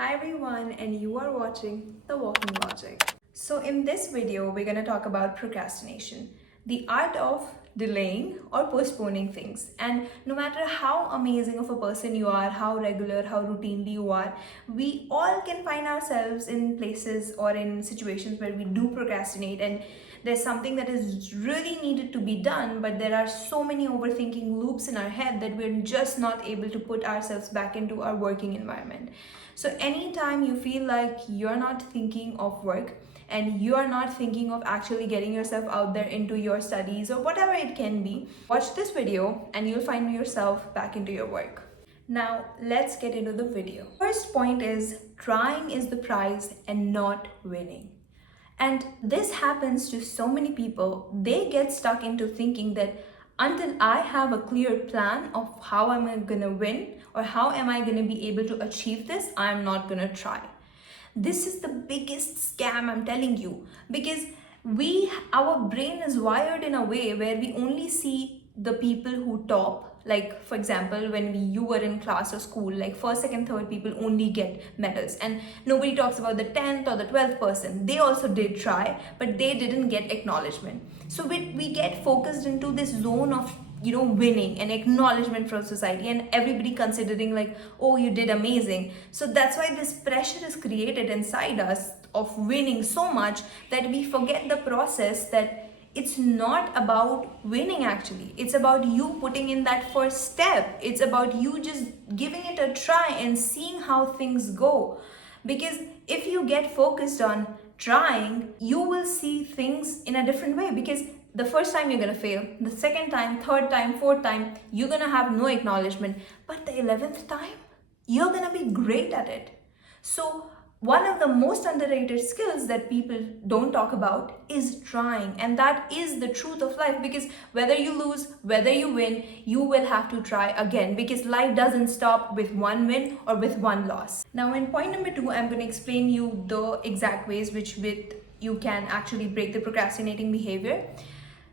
Hi everyone, and you are watching The Walking Logic. So in this video, we're going to talk about procrastination, the art of delaying or postponing things. And no matter how amazing of a person you are, how regular, how routinely you are, we all can find ourselves in places or in situations where we do procrastinate, and there's something that is really needed to be done, but there are so many overthinking loops in our head that we're just not able to put ourselves back into our working environment. So anytime you feel like you're not thinking of work and you are not thinking of actually getting yourself out there into your studies or whatever it can be, watch this video and you'll find yourself back into your work. Now let's get into the video. First point is trying is the prize and not winning. And this happens to so many people. They get stuck into thinking that until I have a clear plan of how am I gonna win or how am I gonna be able to achieve this, I'm not gonna try. This is the biggest scam, I'm telling you, because our brain is wired in a way where we only see the people who top. Like for example, when you were in class or school, like first, second, third people only get medals, and nobody talks about the 10th or the 12th person. They also did try, but they didn't get acknowledgement. So we get focused into this zone of winning and acknowledgement from society, and everybody considering like, oh, you did amazing. So that's why this pressure is created inside us of winning so much that we forget the process, that it's not about winning. Actually, it's about you putting in that first step. It's about you just giving it a try and seeing how things go. Because if you get focused on trying, you will see things in a different way. Because the first time you're gonna fail, the second time, third time, fourth time, you're gonna have no acknowledgement. But the 11th time, you're gonna be great at it. So one of the most underrated skills that people don't talk about is trying, and that is the truth of life. Because whether you lose, whether you win, you will have to try again, because life doesn't stop with one win or with one loss. Now in point number 2, I'm going to explain you the exact ways with you can actually break the procrastinating behavior.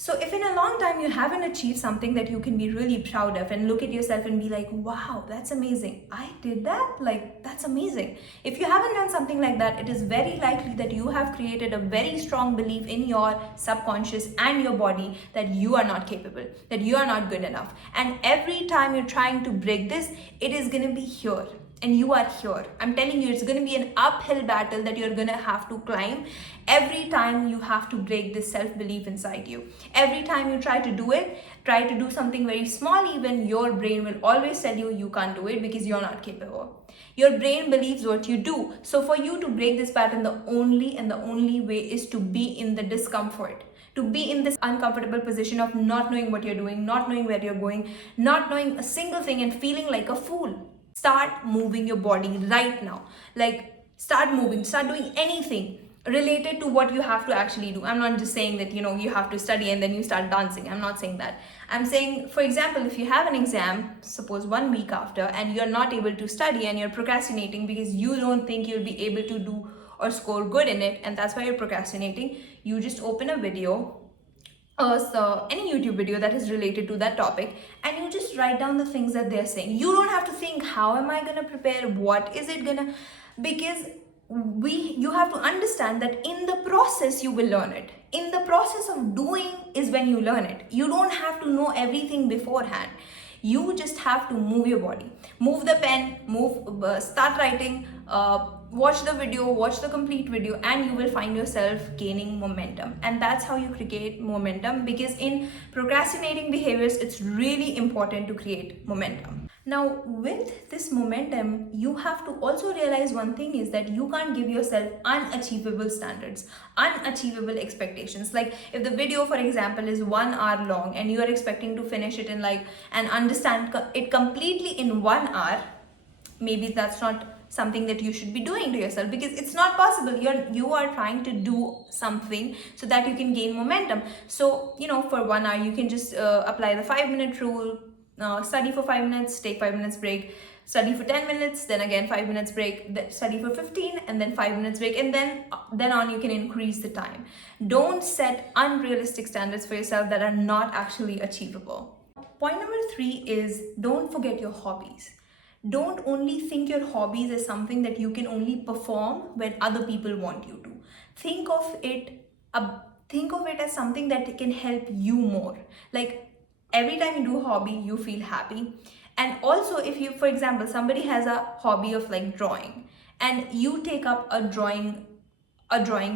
So if in a long time you haven't achieved something that you can be really proud of and look at yourself and be like, wow, that's amazing. I did that? Like, that's amazing. If you haven't done something like that, it is very likely that you have created a very strong belief in your subconscious and your body that you are not capable, that you are not good enough. And every time you're trying to break this, it is going to be here. And you are here. I'm telling you, it's going to be an uphill battle that you're going to have to climb every time you have to break this self-belief inside you. Every time you try to do it, try to do something very small, even your brain will always tell you you can't do it because you're not capable. Your brain believes what you do. So for you to break this pattern, the only way is to be in the discomfort, to be in this uncomfortable position of not knowing what you're doing, not knowing where you're going, not knowing a single thing, and feeling like a fool. Start moving your body right now. Like, start moving, start doing anything related to what you have to actually do. I'm not just saying that, you have to study and then you start dancing. I'm not saying that. I'm saying, for example, if you have an exam, suppose 1 week after, and you're not able to study and you're procrastinating because you don't think you'll be able to do or score good in it, and that's why you're procrastinating, you just open a video, any YouTube video that is related to that topic, and you just write down the things that they're saying. You don't have to think, how am I gonna prepare? What is it gonna? Because you have to understand that in the process you will learn it. In the process of doing is when you learn it. You don't have to know everything beforehand. You just have to move your body, move the pen, start writing, watch the video, watch the complete video, and you will find yourself gaining momentum. And that's how you create momentum, because in procrastinating behaviors, it's really important to create momentum. Now, with this momentum, you have to also realize one thing is that you can't give yourself unachievable standards, unachievable expectations. Like if the video, for example, is 1 hour long and you are expecting to finish it in and understand it completely in 1 hour, maybe that's not something that you should be doing to yourself, because it's not possible. You are trying to do something so that you can gain momentum. So for 1 hour you can just apply the 5-minute rule. Study for 5 minutes, take 5 minutes break, study for 10 minutes, then again 5 minutes break, then study for 15, and then 5 minutes break, and then on you can increase the time. Don't set unrealistic standards for yourself that are not actually achievable. Point number 3 is don't forget your hobbies. Don't only think your hobbies as something that you can only perform when other people want you to. Think of it uh, think of it as something that can help you more. Like every time you do a hobby, you feel happy. And also, if you, for example, somebody has a hobby of like drawing, and you take up a drawing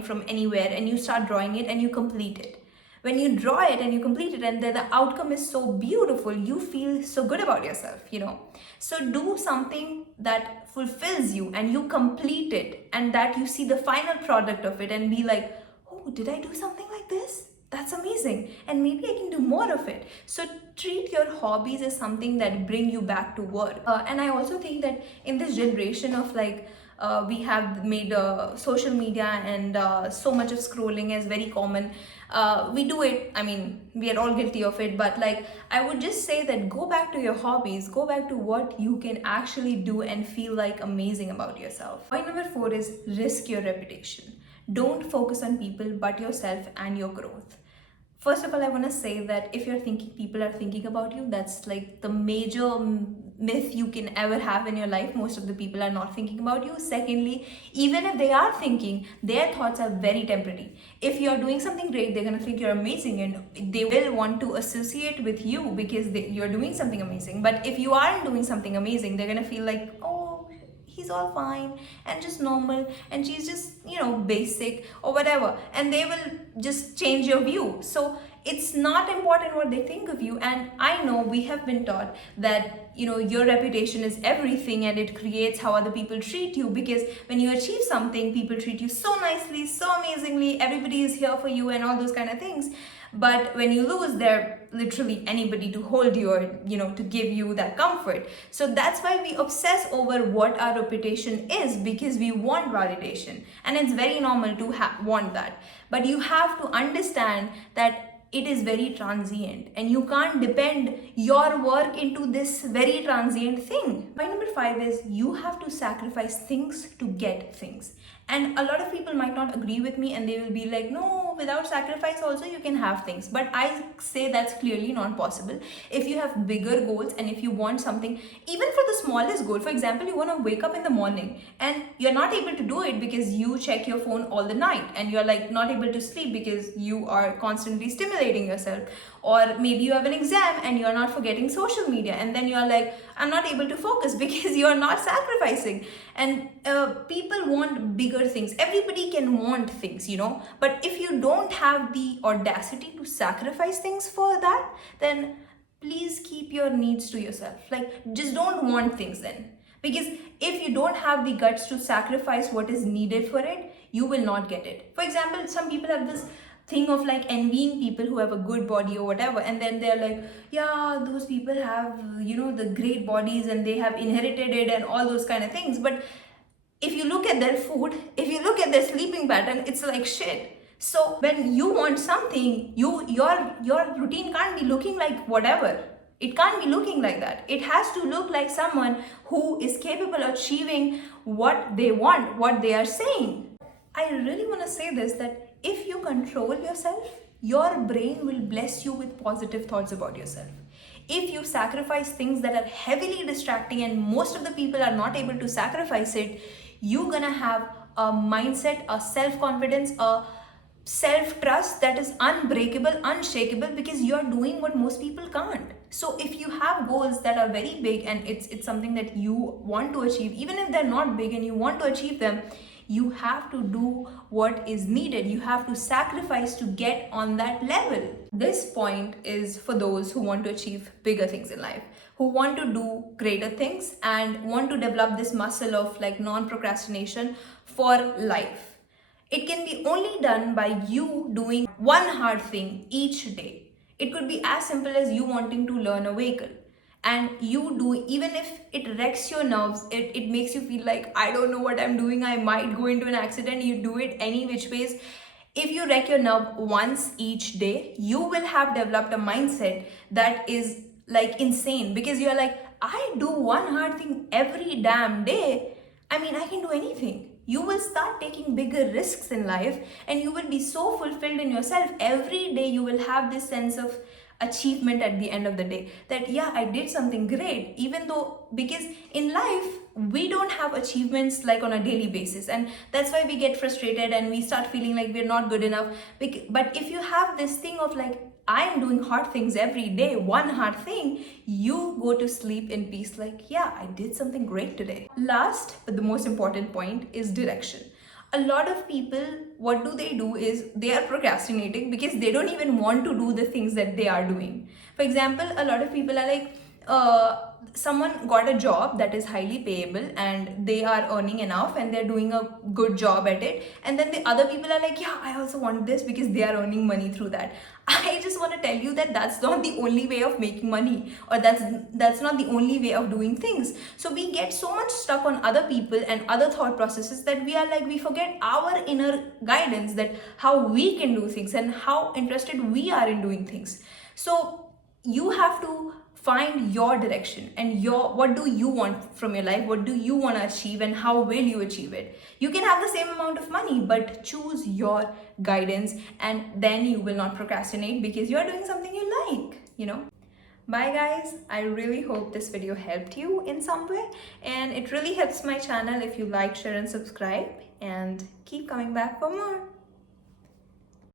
from anywhere and you start drawing it and you complete it. When you draw it and you complete it and the outcome is so beautiful, you feel so good about yourself. So do something that fulfills you and you complete it, and that you see the final product of it and be like, oh, did I do something like this? That's amazing, and maybe I can do more of it. So treat your hobbies as something that bring you back to work. And I also think that in this generation of like, we have made social media and so much of scrolling is very common. We do it, I mean, we are all guilty of it, but like, I would just say that go back to your hobbies, go back to what you can actually do and feel like amazing about yourself. Point number 4 is risk your reputation. Don't focus on people but yourself and your growth. First of all, I want to say that if you're thinking people are thinking about you, that's like the major myth you can ever have in your life. Most of the people are not thinking about you. Secondly, even if they are thinking, their thoughts are very temporary. If you're doing something great, they're going to think you're amazing and they will want to associate with you because you're doing something amazing. But if you aren't doing something amazing, they're going to feel like, oh, he's all fine and just normal, and she's just basic or whatever, and they will just change your view. So it's not important what they think of you. And I know we have been taught that your reputation is everything, and it creates how other people treat you, because when you achieve something, people treat you so nicely, so amazingly, everybody is here for you and all those kind of things. But when you lose, there literally anybody to hold you or to give you that comfort. So that's why we obsess over what our reputation is, because we want validation, and it's very normal to want that. But you have to understand that it is very transient, and you can't depend your work into this very transient thing. Point number 5 is you have to sacrifice things to get things. And a lot of people might not agree with me, and they will be like, no, without sacrifice also you can have things. But I say that's clearly not possible. If you have bigger goals, and if you want something, even for the smallest goal, for example, you want to wake up in the morning and you're not able to do it because you check your phone all the night, and you're like not able to sleep because you are constantly stimulating yourself. Or maybe you have an exam and you're not forgetting social media, and then you're like, I'm not able to focus because you're not sacrificing. And people want bigger things. Everybody can want things, but if you don't have the audacity to sacrifice things for that, then please keep your needs to yourself. Like, just don't want things then. Because if you don't have the guts to sacrifice what is needed for it, you will not get it. For example, some people have this thing of like envying people who have a good body or whatever, and then they're like, yeah, those people have the great bodies and they have inherited it and all those kind of things. But if you look at their food, if you look at their sleeping pattern, it's like shit. So when you want something, your routine can't be looking like whatever. It can't be looking like that. It has to look like someone who is capable of achieving what they want, what they are saying. I really want to say this, that if you control yourself, your brain will bless you with positive thoughts about yourself. If you sacrifice things that are heavily distracting, and most of the people are not able to sacrifice it, you're gonna have a mindset, a self-confidence, a self-trust that is unbreakable, unshakable, because you're doing what most people can't. So if you have goals that are very big and it's something that you want to achieve, even if they're not big and you want to achieve them, you have to do what is needed. You have to sacrifice to get on that level. This point is for those who want to achieve bigger things in life, who want to do greater things and want to develop this muscle of like non-procrastination for life. It can be only done by you doing one hard thing each day. It could be as simple as you wanting to learn a vehicle. And you do, even if it wrecks your nerves, it makes you feel like, I don't know what I'm doing, I might go into an accident, you do it any which ways. If you wreck your nerve once each day, you will have developed a mindset that is like insane, because you're like, I do one hard thing every damn day. I mean, I can do anything. You will start taking bigger risks in life, and you will be so fulfilled in yourself. Every day you will have this sense of achievement at the end of the day, that yeah, I did something great, even though, because in life we don't have achievements like on a daily basis, and that's why we get frustrated and we start feeling like we're not good enough. But if you have this thing of like, I am doing hard things every day, one hard thing, you go to sleep in peace, like, yeah, I did something great today. Last but the most important point is direction. A lot of people, what do is they are procrastinating because they don't even want to do the things that they are doing. For example, a lot of people are like, someone got a job that is highly payable and they are earning enough and they're doing a good job at it, and then the other people are like, yeah, I also want this, because they are earning money through that. I just want to tell you that that's not the only way of making money, or that's not the only way of doing things. So we get so much stuck on other people and other thought processes that we are like, we forget our inner guidance, that how we can do things and how interested we are in doing things. So you have to find your direction and your, what do you want from your life, what do you want to achieve, and how will you achieve it. You can have the same amount of money, but choose your guidance, and then you will not procrastinate because you are doing something you like. Bye guys, I really hope this video helped you in some way, and it really helps my channel if you like, share and subscribe, and keep coming back for more.